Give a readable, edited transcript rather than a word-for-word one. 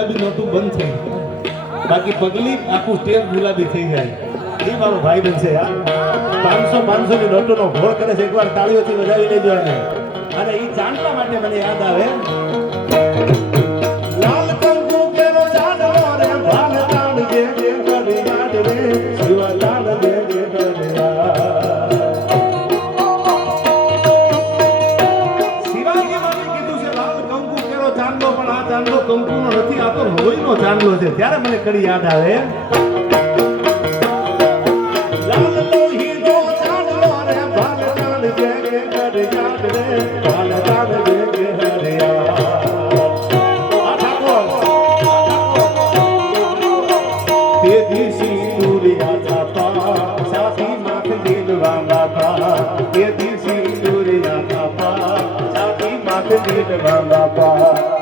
ગુલાબી નહોતું બંધ થઈ બાકી પગલી આખું સ્ટેજ ગુલાબી થઈ જાય એ મારો ભાઈ બનશે યાર 500 ની નોટોનો ઘોળ કરે છે એકવાર તાળીઓથી બજાવી લેજો એને અને એ ચાંદલા માટે મને યાદ આવે લાલ કંકુ કેરો ચાંદલો રે ભાલ ચાંદ જે જે કરી યાદ રે શિવા લાલ જે જે ચાંદલો પણ આ ચાંદલો કંકુનો નથી આ તો લોહીનો ચાંદલો છે ત્યારે મને કડી યાદ આવે લાલ લોહીનો ચાંદલો રે ભાલ ચાંદ જે કે કરે યાદ રે ભાલ ચાંદ જે કે હરિયા આ ઠાકોર તે દીસી દુરિયા જાપા સાથી માથ દિલવા બાપા તે દીસી દુરિયા જાપા સાથી માથ દિલવા બાપા